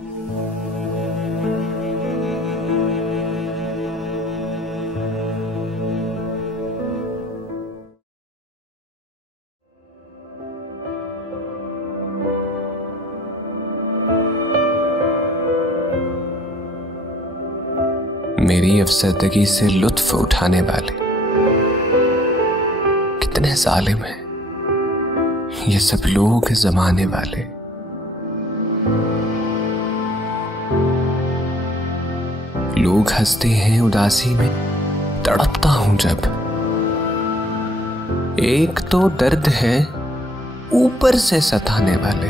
मेरी अफसरदगी से लुत्फ उठाने वाले कितने जालिम हैं ये सब लोग जमाने वाले। लोग हंसते हैं उदासी में, तड़पता हूं जब। एक तो दर्द है ऊपर से सताने वाले।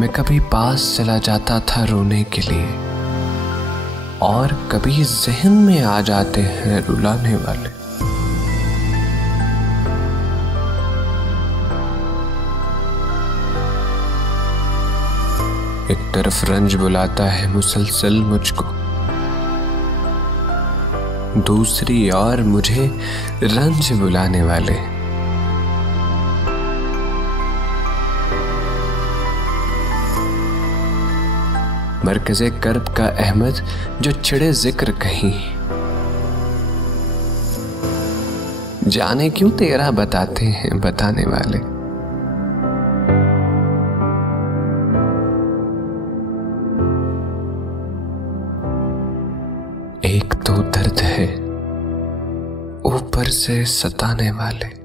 मैं कभी पास चला जाता था रोने के लिए, और कभी जहन में आ जाते हैं रुलाने वाले। एक तरफ रंज बुलाता है मुसलसल मुझको, दूसरी ओर मुझे रंज बुलाने वाले। मरकज़े कर्ब का अहमद जो छिड़े जिक्र कहीं, जाने क्यों तेरा बताते हैं बताने वाले। एक तो दर्द है ऊपर से सताने वाले।